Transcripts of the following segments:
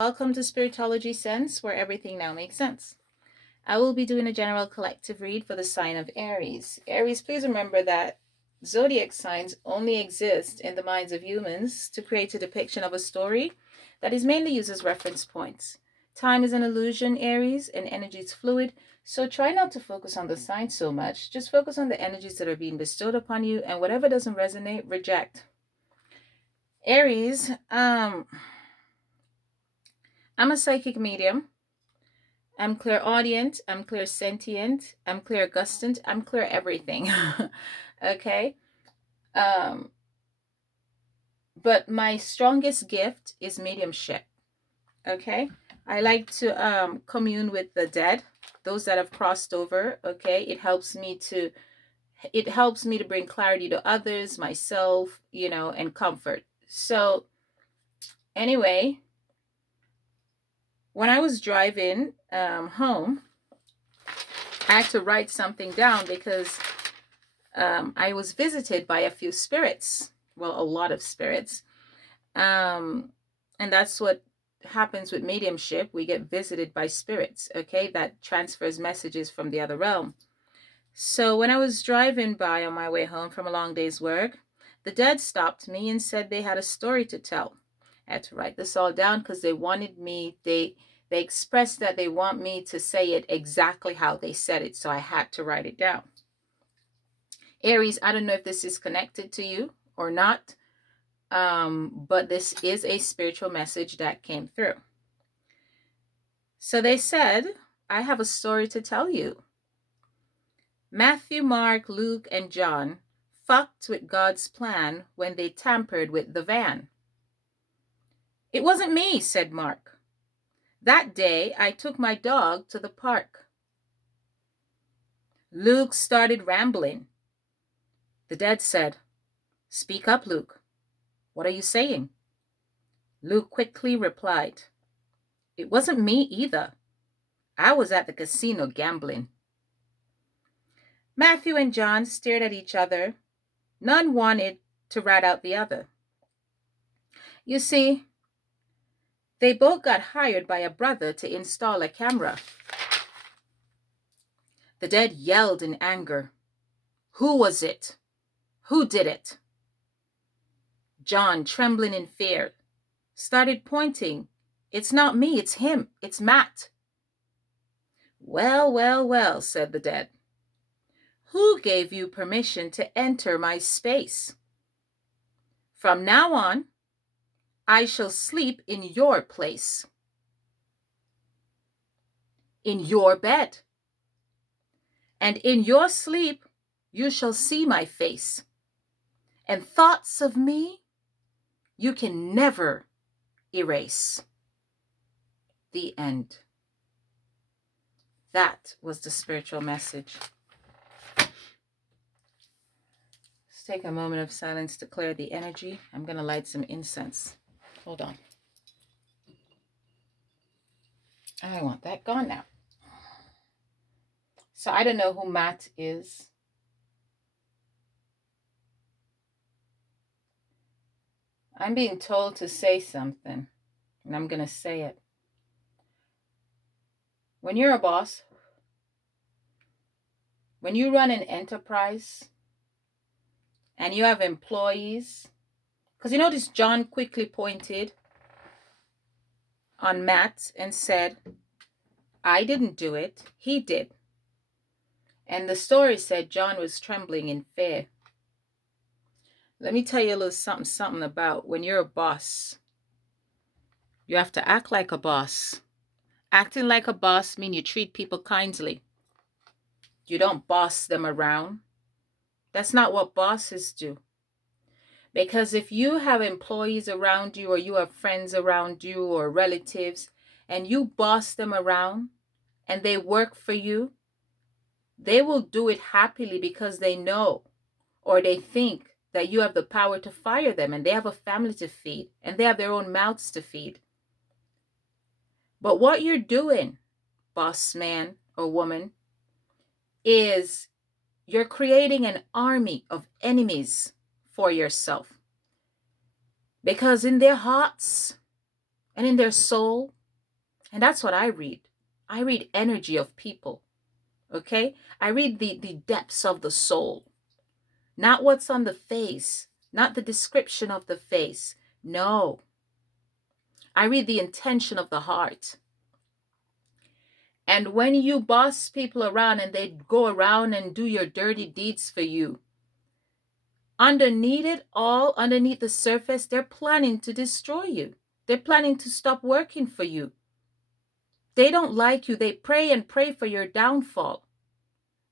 Welcome to Spiritology Sense, where everything now makes sense. I will be doing a general collective read for the sign of Aries. Aries, please remember that zodiac signs only exist in the minds of humans to create a depiction of a story that is mainly used as reference points. Time is an illusion, Aries, and energy is fluid, so try not to focus on the signs so much. Just focus on the energies that are being bestowed upon you, and whatever doesn't resonate, reject. Aries, I'm a psychic medium. I'm clairaudient, I'm clairsentient, I'm clairgustant, I'm clear everything. Okay? Um, but my strongest gift is mediumship. Okay? I like to commune with the dead, those that have crossed over. Okay? It helps me to bring clarity to others, myself, and comfort. So anyway, when I was driving home, I had to write something down because I was visited by a few spirits. Well, a lot of spirits. And that's what happens with mediumship. We get visited by spirits, okay, that transfers messages from the other realm. So when I was driving by on my way home from a long day's work, the dead stopped me and said they had a story to tell. I had to write this all down because they expressed that they want me to say it exactly how they said it, so I had to write it down. Aries, I don't know if this is connected to you or not, but this is a spiritual message that came through. So they said, I have a story to tell you. Matthew, Mark, Luke, and John fucked with God's plan when they tampered with the van. It wasn't me, said Mark. That day, I took my dog to the park. Luke started rambling. The dead said, Speak up, Luke. What are you saying? Luke quickly replied, It wasn't me either. I was at the casino gambling. Matthew and John stared at each other. None wanted to rat out the other. You see, they both got hired by a brother to install a camera. The dead yelled in anger. Who was it? Who did it? John, trembling in fear, started pointing. It's not me, it's him, it's Matt. Well, well, well, said the dead. Who gave you permission to enter my space? From now on, I shall sleep in your place. In your bed. And in your sleep, you shall see my face. And thoughts of me you can never erase. The end. That was the spiritual message. Let's take a moment of silence to clear the energy. I'm going to light some incense. Hold on. I want that gone now. So I don't know who Matt is. I'm being told to say something, and I'm going to say it. When you're a boss, when you run an enterprise and you have employees, because you notice John quickly pointed on Matt and said, I didn't do it, he did. And the story said John was trembling in fear. Let me tell you a little something about when you're a boss. You have to act like a boss. Acting like a boss means you treat people kindly. You don't boss them around. That's not what bosses do. Because if you have employees around you, or you have friends around you, or relatives, and you boss them around and they work for you, they will do it happily because they know or they think that you have the power to fire them, and they have a family to feed and they have their own mouths to feed. But what you're doing, boss man or woman, is you're creating an army of enemies for yourself. Because in their hearts and in their soul. And that's what I read. I read energy of people. Okay? I read the depths of the soul. Not what's on the face, not the description of the face. No. I read the intention of the heart. And when you boss people around and they go around and do your dirty deeds for you, underneath it all, underneath the surface, they're planning to destroy you. They're planning to stop working for you. They don't like you. They pray and pray for your downfall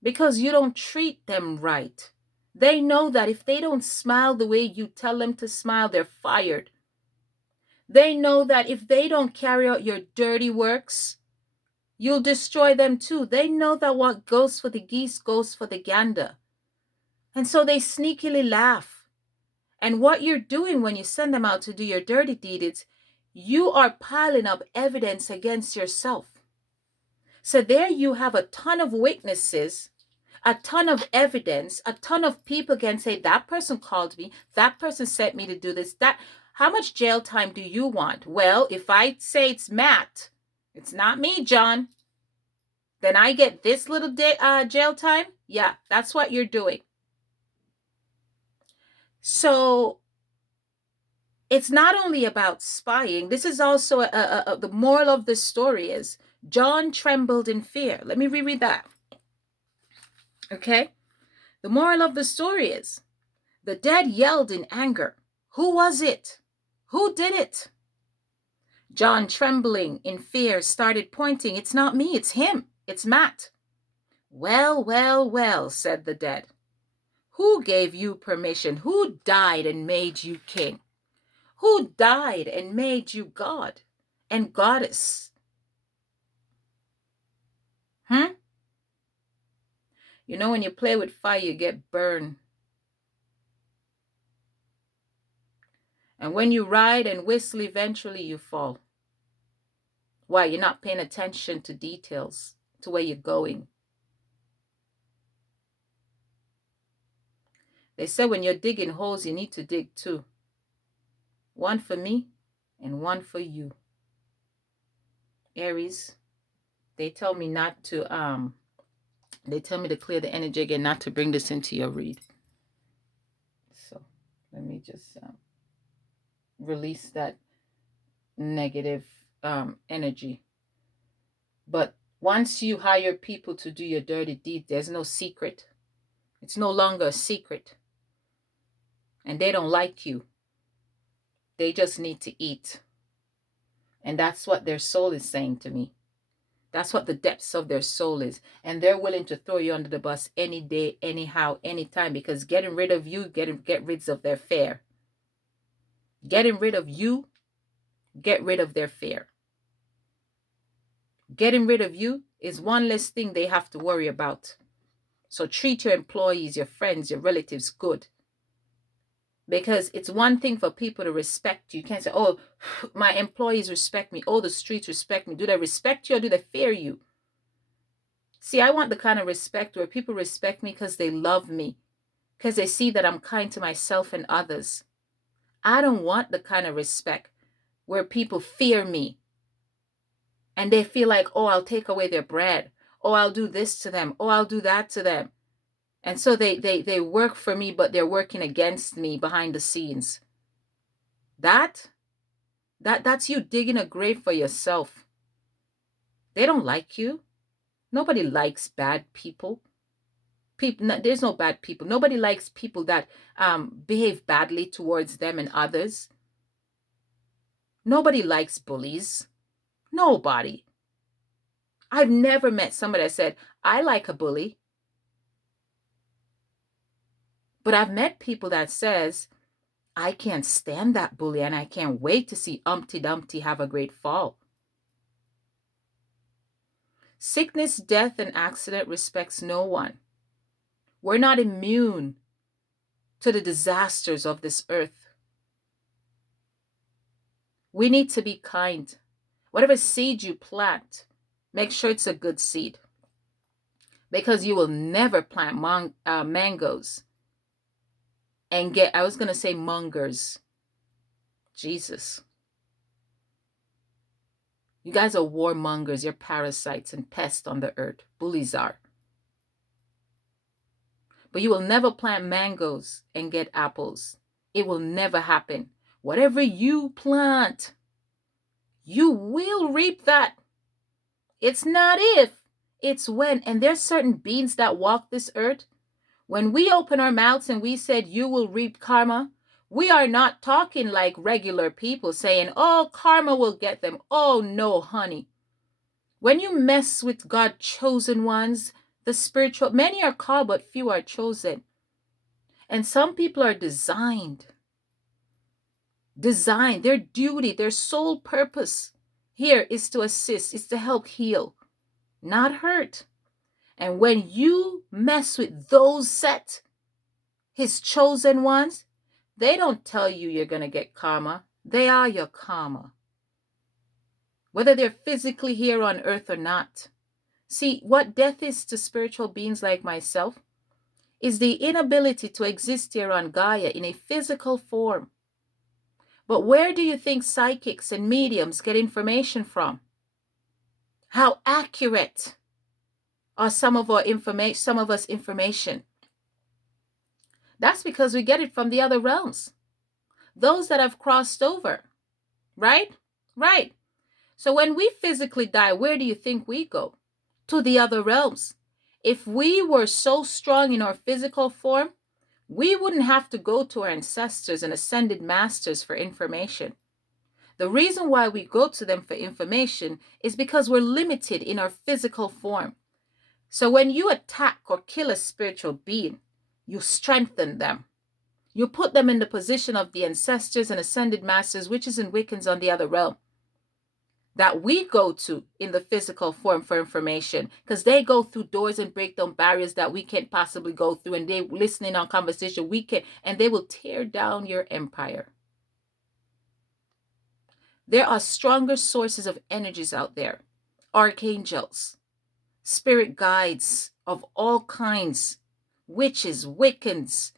because you don't treat them right. They know that if they don't smile the way you tell them to smile, they're fired. They know that if they don't carry out your dirty works, you'll destroy them too. They know that what goes for the geese goes for the gander. And so they sneakily laugh. And what you're doing when you send them out to do your dirty deed is you are piling up evidence against yourself. So there you have a ton of witnesses, a ton of evidence, a ton of people can say, that person called me, that person sent me to do this, that. How much jail time do you want? Well, if I say it's Matt, it's not me, John, then I get this little jail time? Yeah, that's what you're doing. So it's not only about spying. This is also the moral of the story is John trembled in fear. Let me reread that. Okay? The moral of the story is the dead yelled in anger. Who was it? Who did it? John, trembling in fear, started pointing. It's not me, it's him. It's Matt. Well, well, well, said the dead. Who gave you permission? Who died and made you king? Who died and made you God and goddess? You know, when you play with fire, you get burned. And when you ride and whistle, eventually you fall. Why? You're not paying attention to details, to where you're going. They said when you're digging holes, you need to dig two. One for me and one for you. Aries, they tell me not to, they tell me to clear the energy again, not to bring this into your read. So let me just release that negative energy. But once you hire people to do your dirty deed, there's no secret. It's no longer a secret. And they don't like you. They just need to eat. And that's what their soul is saying to me. That's what the depths of their soul is. And they're willing to throw you under the bus any day, anyhow, anytime, because getting rid of you, get rid of their fear. Getting rid of you, get rid of their fear. Getting rid of you is one less thing they have to worry about. So treat your employees, your friends, your relatives good. Because it's one thing for people to respect you. You can't say, oh, my employees respect me. Oh, the streets respect me. Do they respect you or do they fear you? See, I want the kind of respect where people respect me because they love me, because they see that I'm kind to myself and others. I don't want the kind of respect where people fear me and they feel like, oh, I'll take away their bread. Oh, I'll do this to them. Oh, I'll do that to them. And so they work for me, but they're working against me behind the scenes. That's you digging a grave for yourself. They don't like you. Nobody likes bad people. There's no bad people. Nobody likes people that behave badly towards them and others. Nobody likes bullies. Nobody. I've never met somebody that said, I like a bully. But I've met people that says, I can't stand that bully and I can't wait to see Humpty Dumpty have a great fall. Sickness, death, and accident respects no one. We're not immune to the disasters of this earth. We need to be kind. Whatever seed you plant, make sure it's a good seed. Because you will never plant mangoes and get, I was going to say mongers. Jesus. You guys are warmongers. You're parasites and pests on the earth. Bullies are. But you will never plant mangoes and get apples. It will never happen. Whatever you plant, you will reap that. It's not if, it's when. And there's certain beings that walk this earth. When we open our mouths and we said, you will reap karma, we are not talking like regular people saying, oh, karma will get them. Oh, no, honey. When you mess with God's chosen ones, the spiritual, many are called, but few are chosen. And some people are designed, their duty, their sole purpose here is to assist, is to help heal, not hurt. And when you mess with those set, his chosen ones, they don't tell you you're going to get karma. They are your karma. Whether they're physically here on earth or not. See, what death is to spiritual beings like myself is the inability to exist here on Gaia in a physical form. But where do you think psychics and mediums get information from? How accurate are some of us information? That's because we get it from the other realms. Those that have crossed over, right? Right. So when we physically die, where do you think we go? To the other realms. If we were so strong in our physical form, we wouldn't have to go to our ancestors and ascended masters for information. The reason why we go to them for information is because we're limited in our physical form. So when you attack or kill a spiritual being, you strengthen them. You put them in the position of the ancestors and ascended masters, witches and Wiccans on the other realm, that we go to in the physical form for information, because they go through doors and break down barriers that we can't possibly go through, and they listening on conversation we can, and they will tear down your empire. There are stronger sources of energies out there, archangels, spirit guides of all kinds, witches, Wiccans,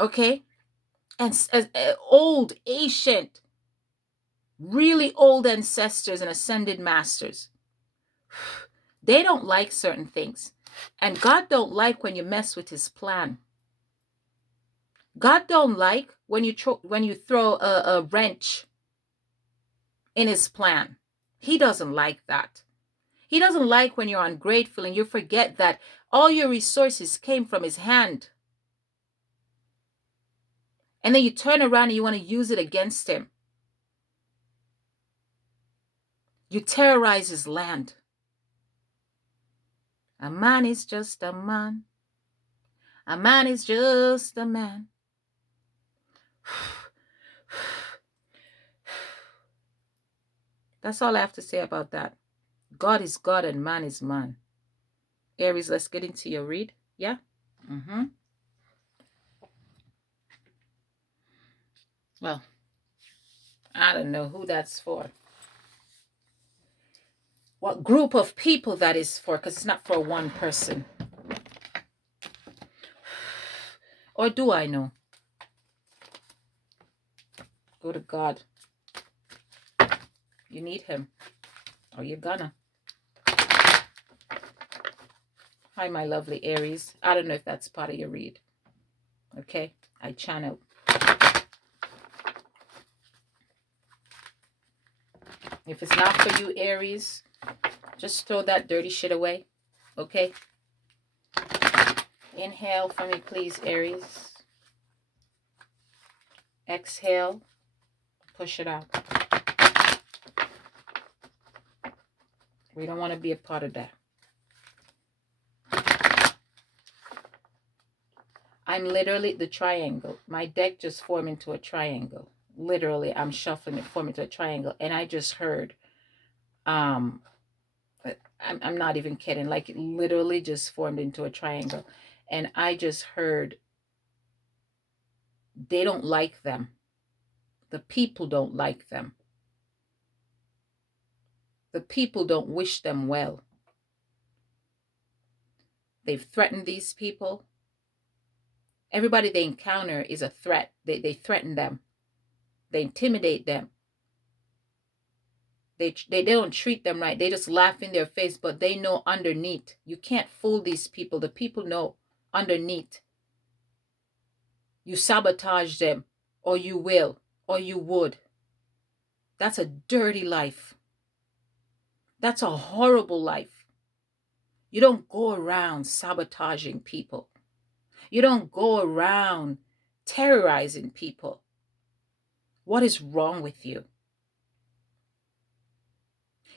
okay, and old, ancient, really old ancestors and ascended masters. They don't like certain things, and God don't like when you mess with his plan. God don't like when you throw a wrench in his plan. He doesn't like that. He doesn't like when you're ungrateful and you forget that all your resources came from his hand, and then you turn around and you want to use it against him. You terrorize his land. A man is just a man. A man is just a man. That's all I have to say about that. God is God and man is man. Aries, let's get into your read. Yeah? Well, I don't know who that's for. What group of people that is for, because it's not for one person. Or do I know? Go to God. You need him. Or you're gonna. Hi, my lovely Aries. I don't know if that's part of your read. Okay? I channel. If it's not for you, Aries, just throw that dirty shit away. Okay? Inhale for me, please, Aries. Exhale. Push it out. We don't want to be a part of that. I'm literally the triangle. My deck just formed into a triangle. Literally, I'm shuffling it, formed into a triangle. And I just heard, I'm not even kidding. Like, it literally just formed into a triangle. And I just heard, they don't like them. The people don't like them. The people don't wish them well. They've threatened these people. Everybody they encounter is a threat. They threaten them. They intimidate them. They don't treat them right. They just laugh in their face, but they know underneath. You can't fool these people. The people know underneath. You sabotage them, or you will, or you would. That's a dirty life. That's a horrible life. You don't go around sabotaging people. You don't go around terrorizing people. What is wrong with you?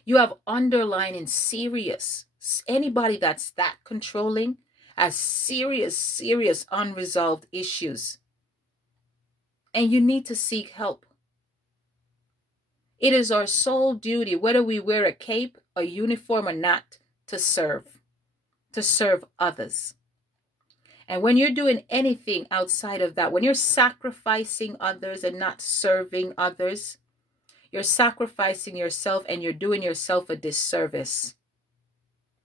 You have underlying serious, anybody that's that controlling has serious unresolved issues. And you need to seek help. It is our sole duty, whether we wear a cape, a uniform or not, to serve others. And when you're doing anything outside of that, when you're sacrificing others and not serving others, you're sacrificing yourself and you're doing yourself a disservice.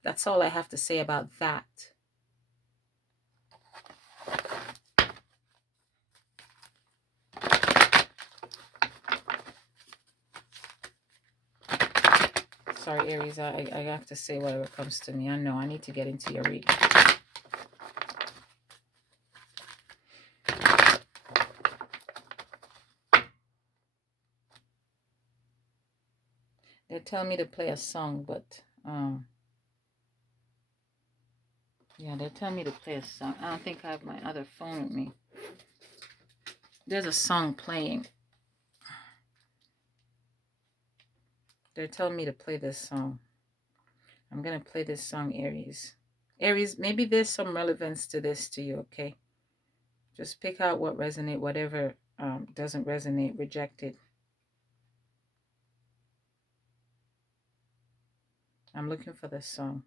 That's all I have to say about that. Sorry, Aries, I have to say whatever comes to me. I know I need to get into your reading. They tell me to play a song, but yeah, they tell me to play a song. I don't think I have my other phone with me. There's a song playing. They're telling me to play this song. I'm gonna play this song, Aries. Aries, maybe there's some relevance to this to you, okay? Just pick out what resonates, whatever doesn't resonate, reject it. I'm looking for this song.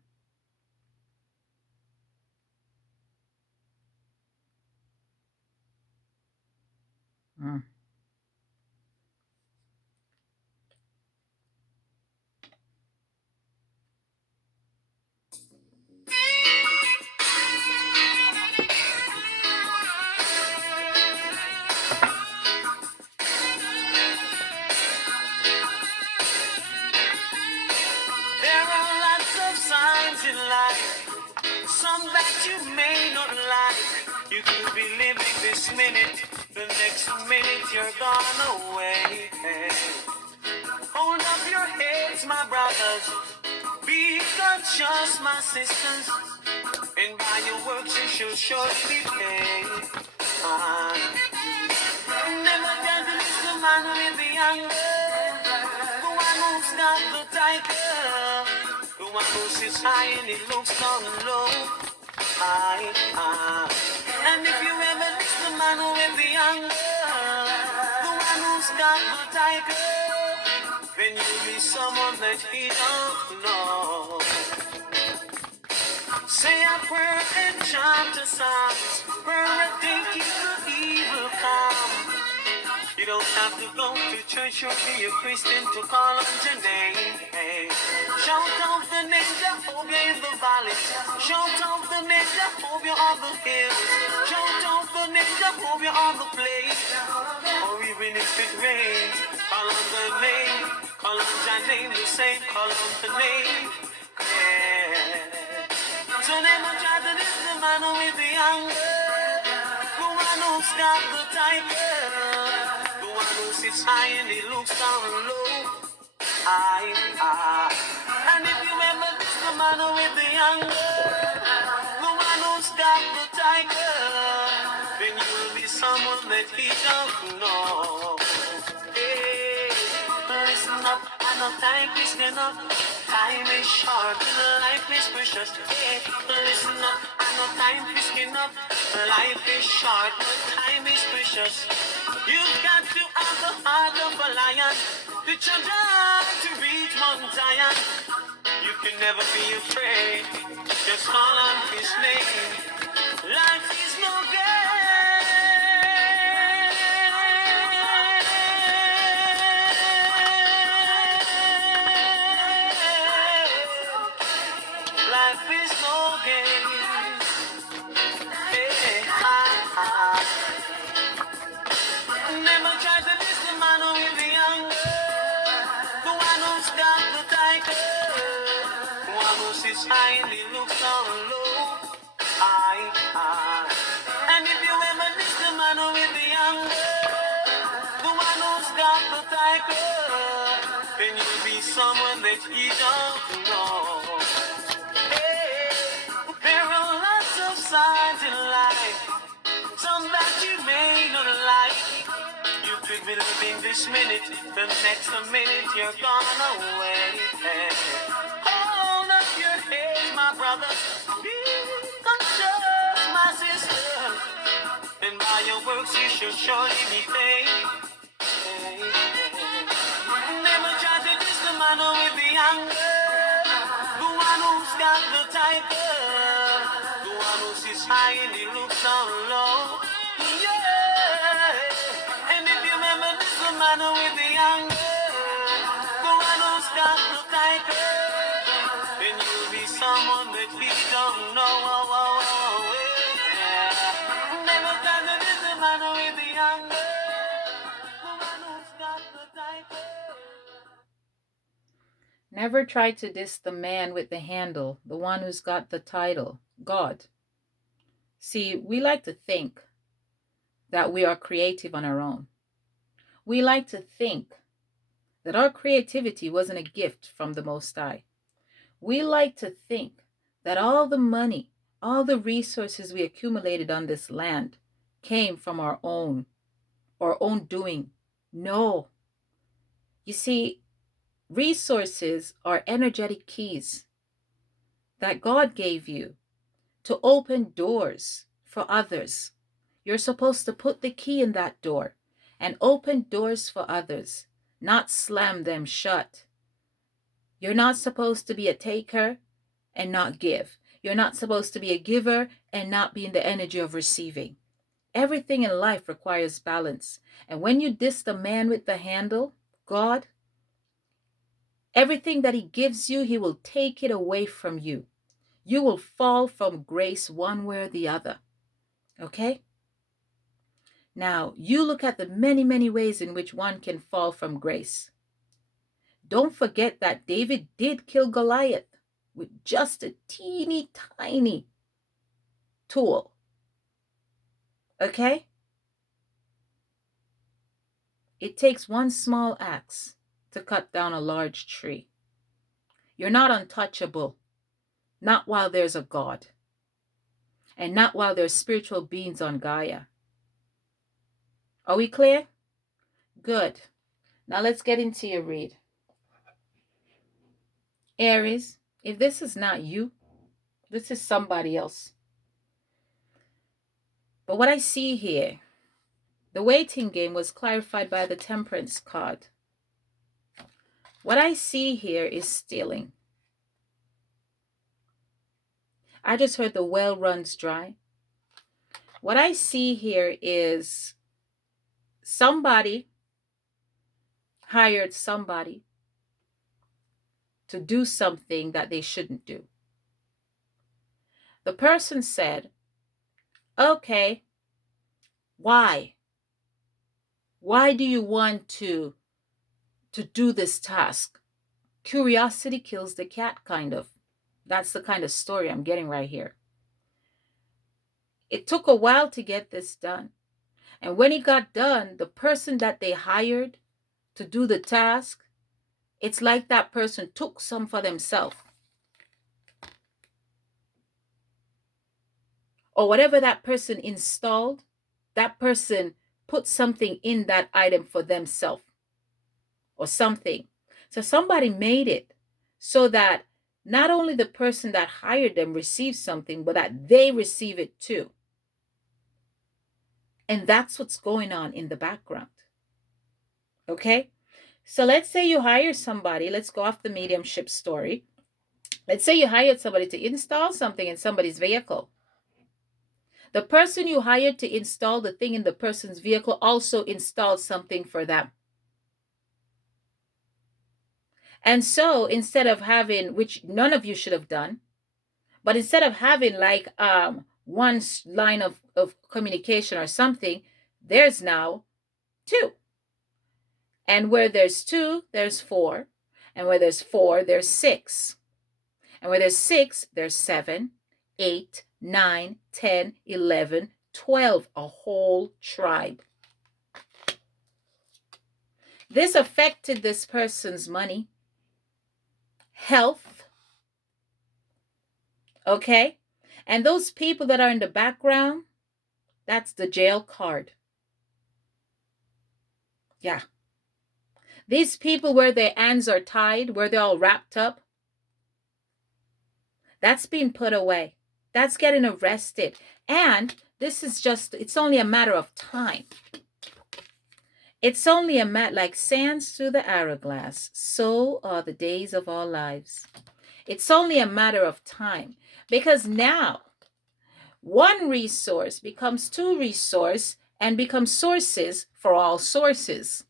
There are lots of signs in life, some that you may not like. You could be living this minute, the next minute you're gone away. Hold up your heads, my brothers, be conscious, my sisters, and by your works you shall surely pay. Never can miss the man with the anger, the one who's got the tiger, the one who sits high and he looks down low. And if you ever miss the man with the anger, the one who's got the tiger, then you'll be someone that he don't know. Say a prayer and chant a psalm, prayer a day keep the evil calm. You don't have to go to church or be a Christian to call on your name. Hey. Shout out the name Jehovah in the valley. Shout out the name Jehovah on the hills. Shout out the name Jehovah on the place. Or even if it rains, call on the name. Call on your name the same. Call on the name. Yeah. So never try to diss the man with the anger. The one who's got the tiger. The one who sits high and he looks down low. And if you ever miss the man with the anger, the one who's got the tiger, then you'll be someone that he don't know. Hey, listen up, I know time is enough. Time is short, life is precious. Hey, listen up, I know time is enough. Life is short, time is precious. You've got to have the heart of a lion, the children to reach Mount Zion. You can never be afraid, just call on his name. Life is no game. Life is no game. Hey, Never try to diss the man with the anger, the one who's got who sits high and he looks down low. And if you ever miss the man with the anger, the one who's got the tiger, then you'll be someone that you don't know. Hey, there are lots of signs in life, some that you may not like. You could be living this minute, the next minute you're gone away. Hey, hold up your head, my brother. Be conscious, my sister. And by your works you should surely be paid. Never try to diss the man with the anger, the one who's got the tiger, the one who sits high and he looks down low. Yeah, and if you remember this, the man with the anger, the one who's got the tiger, then you'll be someone that we don't know. Oh, oh, oh, yeah. Never try to diss the man with the anger. Never try to diss the man with the handle, the one who's got the title, God. See, we like to think that we are creative on our own. We like to think that our creativity wasn't a gift from the Most High. We like to think that all the money, all the resources we accumulated on this land came from our own doing. No. You see, resources are energetic keys that God gave you to open doors for others. You're supposed to put the key in that door and open doors for others, not slam them shut. You're not supposed to be a taker and not give. You're not supposed to be a giver and not be in the energy of receiving. Everything in life requires balance. And when you diss the man with the handle, God, everything that he gives you, he will take it away from you. You will fall from grace one way or the other. Okay? Now, you look at the many, many ways in which one can fall from grace. Don't forget that David did kill Goliath with just a teeny tiny tool. Okay? It takes one small axe to cut down a large tree. You're not untouchable, not while there's a God, and not while there's spiritual beings on Gaia. Are we clear? Good. Now let's get into your read. Aries, if this is not you, this is somebody else. But what I see here, the waiting game was clarified by the Temperance card. What I see here is stealing. I just heard the well runs dry. What I see here is somebody hired somebody to do something that they shouldn't do. The person said, okay, why? Why do you want to do this task? Curiosity kills the cat, kind of. That's the kind of story I'm getting right here. It took a while to get this done. And when it got done, the person that they hired to do the task, it's like that person took some for themselves. Or whatever that person installed, that person put something in that item for themselves or something. So somebody made it so that not only the person that hired them receives something, but that they receive it too. And that's what's going on in the background. Okay? So let's say you hire somebody. Let's go off the mediumship story. Let's say you hired somebody to install something in somebody's vehicle. The person you hired to install the thing in the person's vehicle also installed something for them. And so instead of having, which none of you should have done, but instead of having like one line of communication or something, there's now two. And where there's two, there's four. And where there's four, there's six. And where there's 6, there's 7, 8, 9, 10, 11, 12, a whole tribe. This affected this person's money, health, okay? And those people that are in the background, that's the jail card. Yeah. These people where their hands are tied, where they're all wrapped up, that's being put away. That's getting arrested. And this is just, it's only a matter of time. It's only a matter, like sands through the hourglass, so are the days of our lives. It's only a matter of time, because now one resource becomes two resources and becomes sources for all sources.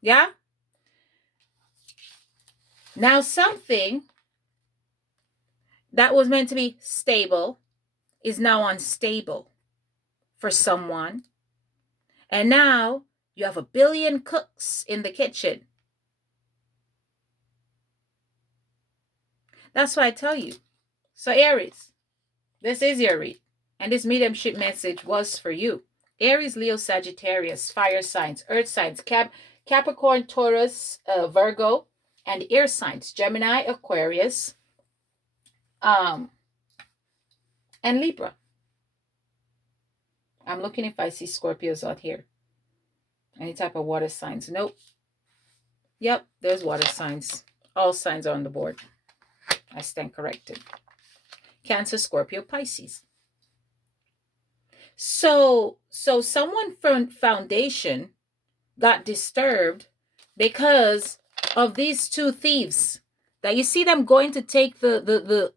Yeah? Now something that was meant to be stable is now unstable for someone. And now you have 1 billion cooks in the kitchen. That's why I tell you. So Aries, this is your read. And this mediumship message was for you. Aries, Leo, Sagittarius, fire signs, earth signs, Capricorn, Taurus, Virgo, and air signs, Gemini, Aquarius, and Libra. I'm looking if I see Scorpios out here. Any type of water signs. Nope. Yep, there's water signs. All signs are on the board. I stand corrected. Cancer, Scorpio, Pisces. So someone from foundation got disturbed because of these two thieves. That you see them going to take the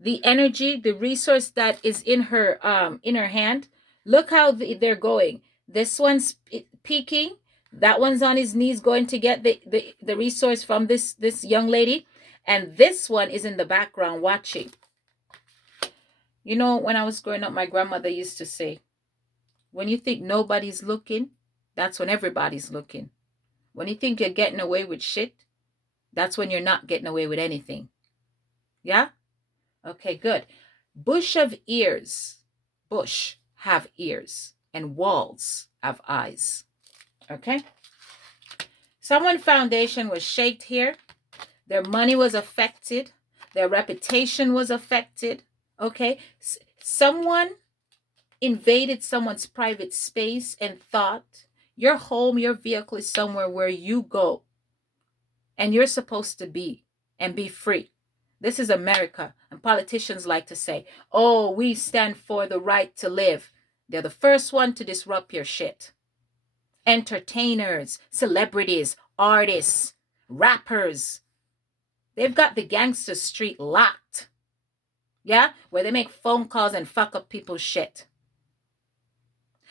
the energy, the resource that is in her hand. Look how they're going. This one's peeking. That one's on his knees going to get the resource from this young lady. And this one is in the background watching. You know, when I was growing up, my grandmother used to say, when you think nobody's looking, that's when everybody's looking. When you think you're getting away with shit, that's when you're not getting away with anything. Yeah? Okay, good. Bush of ears. Bush have ears. And walls have eyes. Okay? Someone foundation was shaked here. Their money was affected. Their reputation was affected. Okay? Someone invaded someone's private space and thought your home, your vehicle is somewhere where you go and you're supposed to be and be free. This is America, and politicians like to say, oh, we stand for the right to live. They're the first one to disrupt your shit. Entertainers, celebrities, artists, rappers, they've got the gangster street locked. Yeah, where they make phone calls and fuck up people's shit.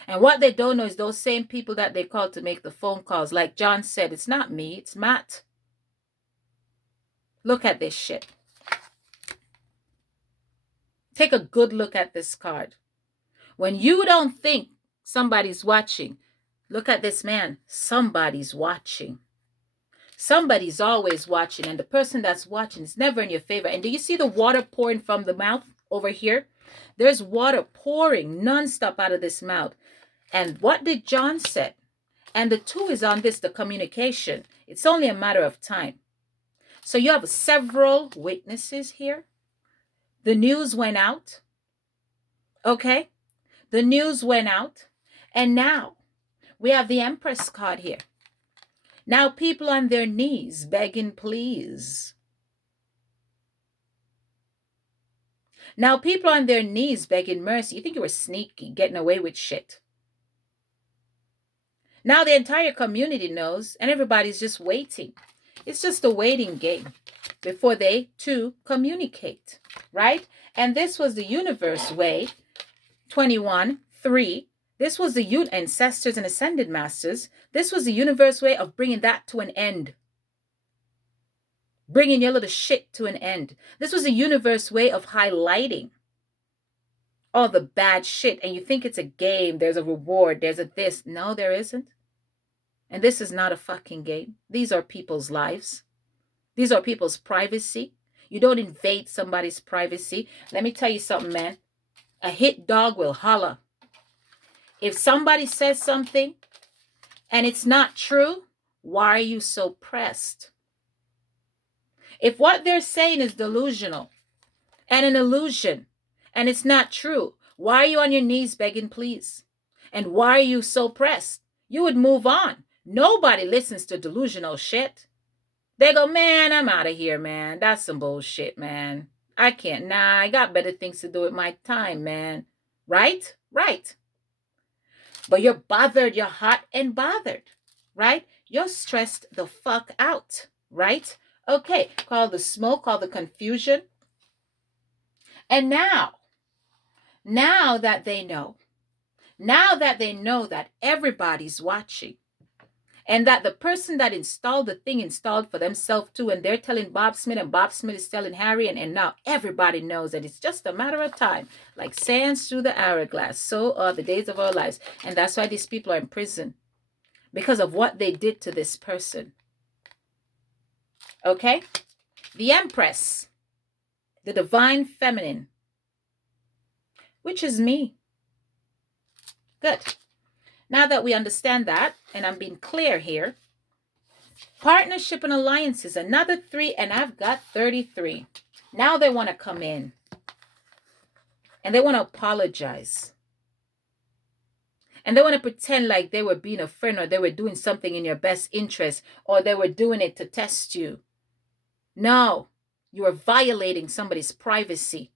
And what they don't know is those same people that they call to make the phone calls. Like John said, it's not me, it's Matt. Look at this shit. Take a good look at this card. When you don't think somebody's watching, look at this man. Somebody's watching. Somebody's always watching, and the person that's watching is never in your favor. And do you see the water pouring from the mouth over here? There's water pouring nonstop out of this mouth. And what did John say? And the 2 is on this, the communication. It's only a matter of time. So you have several witnesses here. The news went out. Okay? The news went out. And now we have the Empress card here. Now people on their knees begging, please. Now people on their knees begging mercy. You think you were sneaky, getting away with shit. Now the entire community knows, and everybody's just waiting. It's just a waiting game before they too communicate, right? And this was the universe way, 21-3. This was the ancestors and ascended masters. This was the universe way of bringing that to an end. Bringing your little shit to an end. This was the universe way of highlighting all the bad shit. And you think it's a game, there's a reward, there's a this. No, there isn't. And this is not a fucking game. These are people's lives. These are people's privacy. You don't invade somebody's privacy. Let me tell you something, man. A hit dog will holler. If somebody says something and it's not true, why are you so pressed? If what they're saying is delusional and an illusion and it's not true, why are you on your knees begging please? And why are you so pressed? You would move on. Nobody listens to delusional shit. They go, man, I'm out of here, man. That's some bullshit, man. I can't. Nah, I got better things to do with my time, man. Right? Right. But you're bothered. You're hot and bothered. Right? You're stressed the fuck out. Right? Okay. Call the smoke, call the confusion. And now that they know, that everybody's watching, and that the person that installed the thing installed for themselves too, and they're telling Bob Smith, and Bob Smith is telling Harry, and now everybody knows that it's just a matter of time, like sands through the hourglass. So are the days of our lives. And that's why these people are in prison, because of what they did to this person. Okay? The Empress, the divine feminine, which is me. Good. Now that we understand that, and I'm being clear here, partnership and alliances, another 3, and I've got 33. Now they want to come in and they want to apologize. And they want to pretend like they were being a friend, or they were doing something in your best interest, or they were doing it to test you. No, you are violating somebody's privacy.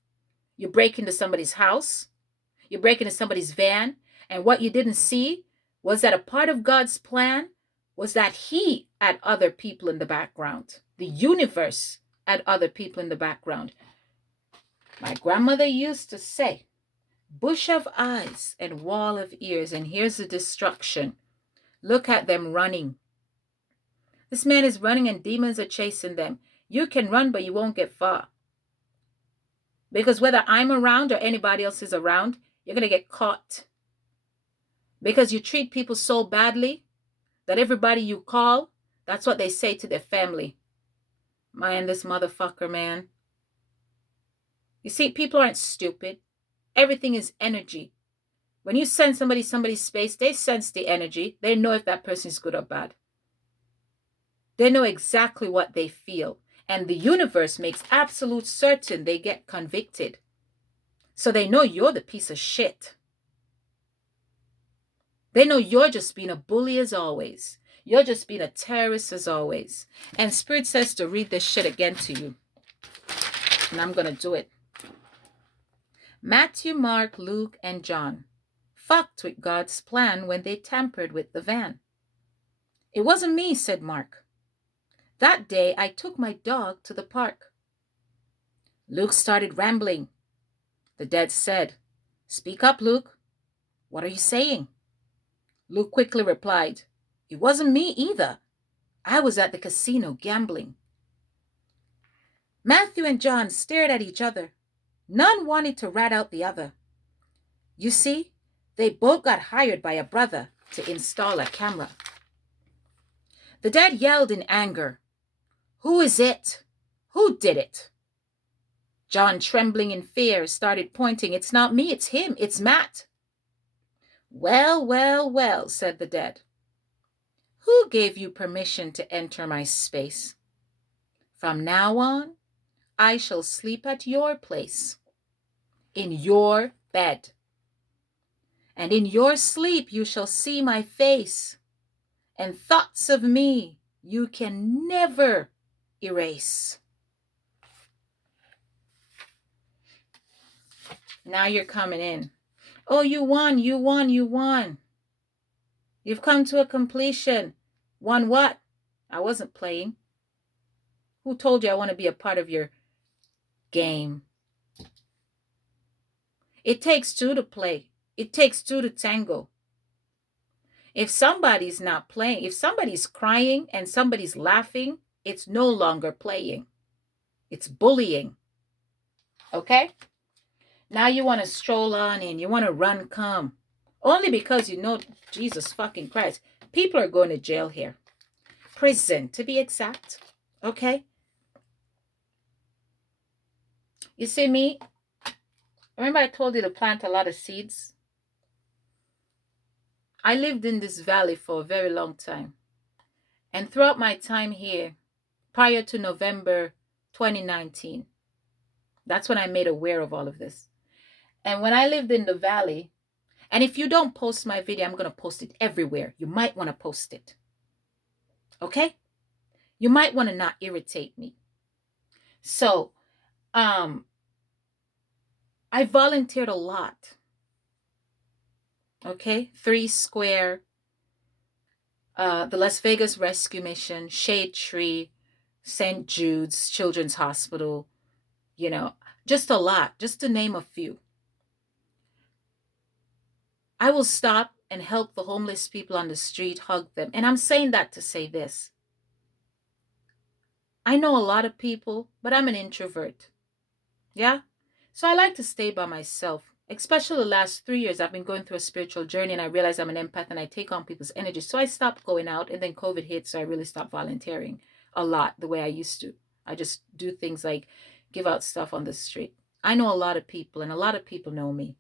You break into somebody's house. You break into somebody's van. And what you didn't see was that a part of God's plan was that he had other people in the background. The universe had other people in the background. My grandmother used to say, bush of eyes and wall of ears, and here's the destruction. Look at them running. This man is running and demons are chasing them. You can run, but you won't get far. Because whether I'm around or anybody else is around, you're going to get caught. Because you treat people so badly that everybody you call, that's what they say to their family. Man, this motherfucker, man. You see, people aren't stupid. Everything is energy. When you send somebody's space, they sense the energy. They know if that person is good or bad. They know exactly what they feel. And the universe makes absolute certain they get convicted. So they know you're the piece of shit. They know you're just being a bully as always. You're just being a terrorist as always. And Spirit says to read this shit again to you. And I'm going to do it. Matthew, Mark, Luke, and John fucked with God's plan when they tampered with the van. It wasn't me, said Mark. That day, I took my dog to the park. Luke started rambling. The dad said, Speak up, Luke. What are you saying? Luke quickly replied, It wasn't me either. I was at the casino gambling. Matthew and John stared at each other. None wanted to rat out the other. You see, they both got hired by a brother to install a camera. The dad yelled in anger, Who is it? Who did it? John, trembling in fear, started pointing. It's not me, it's him, it's Matt. Well, well, well, said the dad. Who gave you permission to enter my space? From now on, I shall sleep at your place, in your bed. And in your sleep you shall see my face, and thoughts of me you can never erase. Now you're coming in. Oh, you won, you won, you won. You've come to a completion. Won what? I wasn't playing. Who told you I want to be a part of your game? It takes two to play. It takes two to tango. If somebody's not playing, if somebody's crying and somebody's laughing, it's no longer playing. It's bullying. Okay? Now you want to stroll on in. You want to run come. Only because you know Jesus fucking Christ. People are going to jail here. Prison, to be exact. Okay? You see me? Remember I told you to plant a lot of seeds? I lived in this valley for a very long time. And throughout my time here, prior to November 2019, that's when I made aware of all of this. And when I lived in the valley, and if you don't post my video, I'm going to post it everywhere. You might want to post it. Okay? You might want to not irritate me. So, I volunteered a lot. Okay? 3 Square, the Las Vegas Rescue Mission, Shade Tree, St. Jude's Children's Hospital, just a lot, just to name a few. I will stop and help the homeless people on the street, hug them. And I'm saying that to say this. I know a lot of people, but I'm an introvert. Yeah? So I like to stay by myself. Especially the last 3 years, I've been going through a spiritual journey and I realize I'm an empath and I take on people's energy. So I stopped going out and then COVID hit. So I really stopped volunteering a lot the way I used to. I just do things like give out stuff on the street. I know a lot of people and a lot of people know me.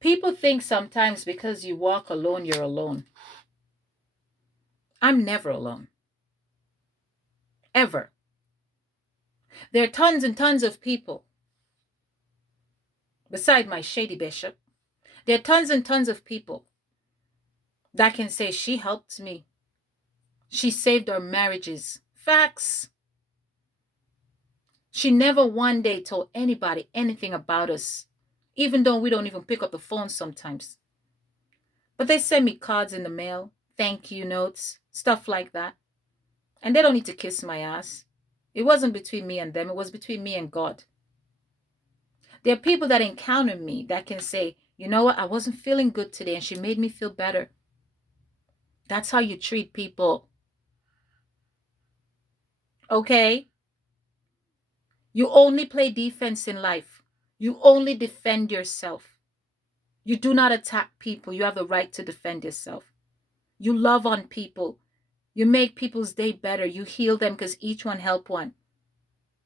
People think sometimes because you walk alone, you're alone. I'm never alone. Ever. There are tons and tons of people beside my shady bishop. There are tons and tons of people that can say she helped me. She saved our marriages. Facts. She never one day told anybody anything about us, even though we don't even pick up the phone sometimes. But they send me cards in the mail, thank you notes, stuff like that. And they don't need to kiss my ass. It wasn't between me and them. It was between me and God. There are people that encounter me that can say, you know what, I wasn't feeling good today and she made me feel better. That's how you treat people. Okay? You only play defense in life. You only defend yourself. You do not attack people. You have the right to defend yourself. You love on people. You make people's day better. You heal them because each one help one.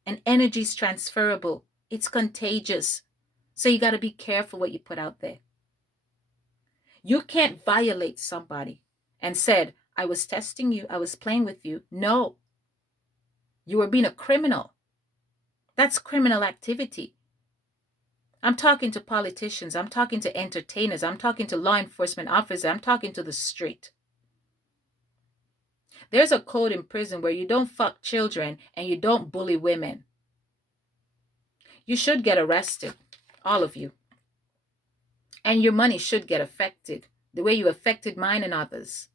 And energy is transferable. It's contagious. So you got to be careful what you put out there. You can't violate somebody and said, I was testing you. I was playing with you. No. You were being a criminal. That's criminal activity. I'm talking to politicians. I'm talking to entertainers. I'm talking to law enforcement officers. I'm talking to the street. There's a code in prison where you don't fuck children and you don't bully women. You should get arrested, all of you. And your money should get affected the way you affected mine and others.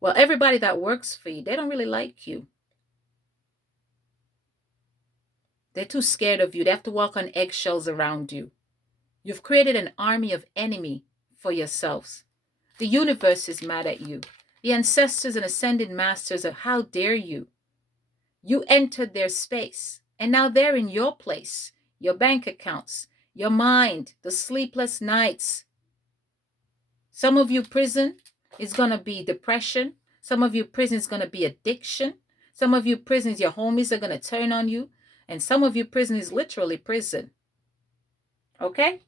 Well, everybody that works for you, they don't really like you. They're too scared of you. They have to walk on eggshells around you. You've created an army of enemy for yourselves. The universe is mad at you. The ancestors and ascended masters are, how dare you? You entered their space, and now they're in your place, your bank accounts, your mind, the sleepless nights. Some of you prison is going to be depression. Some of you prison is going to be addiction. Some of you prisons, your homies are going to turn on you. And some of you prison is literally prison. Okay?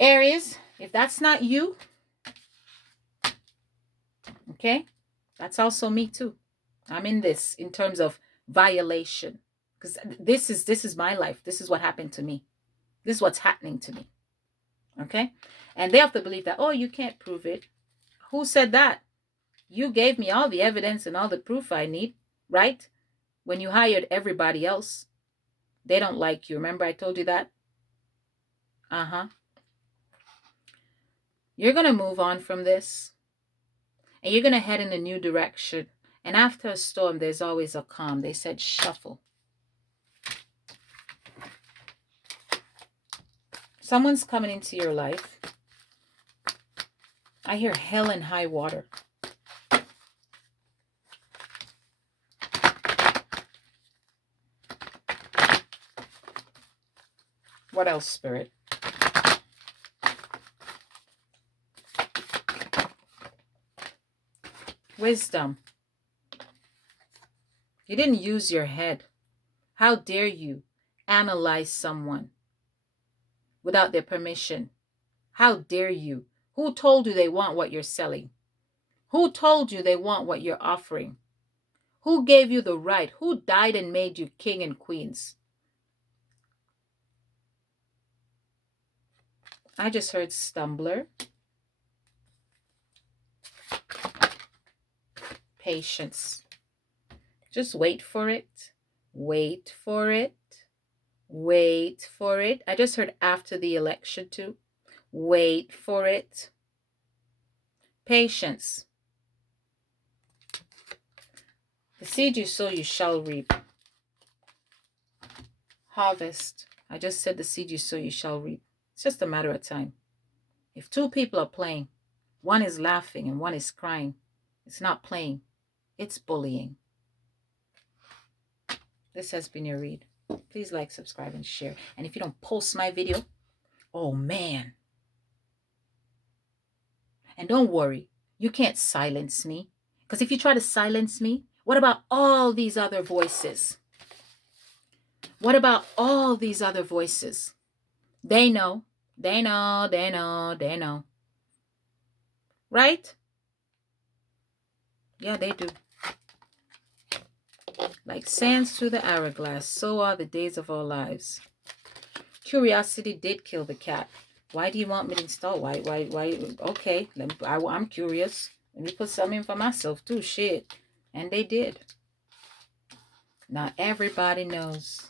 Aries, if that's not you, okay, that's also me too. I'm in this in terms of violation. Because this is my life. This is what happened to me. This is what's happening to me. Okay? And they have to believe that, oh, you can't prove it. Who said that? You gave me all the evidence and all the proof I need, right? When you hired everybody else. They don't like you. Remember I told you that? Uh-huh. You're going to move on from this. And you're going to head in a new direction. And after a storm, there's always a calm. They said shuffle. Someone's coming into your life. I hear hell and high water. What else, Spirit? Wisdom. You didn't use your head. How dare you analyze someone without their permission? How dare you? Who told you they want what you're selling? Who told you they want what you're offering? Who gave you the right? Who died and made you king and queens? I just heard stumbler. Patience. Just wait for it. Wait for it. Wait for it. I just heard after the election too. Wait for it. Patience. The seed you sow, you shall reap. Harvest. I just said the seed you sow, you shall reap. It's just a matter of time. If two people are playing, one is laughing and one is crying, it's not playing, it's bullying. This has been your read. Please like, subscribe, and share. And if you don't post my video, oh man. And don't worry, you can't silence me. Because if you try to silence me, what about all these other voices? What about all these other voices? They know, they know, they know, they know. Right? Yeah, they do. Like sands through the hourglass, so are the days of our lives. Curiosity did kill the cat. Why do you want me to install? Why? Okay, I'm curious. Let me put something in for myself too. Shit. And they did. Now everybody knows.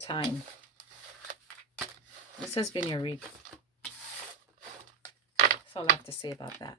Time. This has been your read. That's all I have to say about that.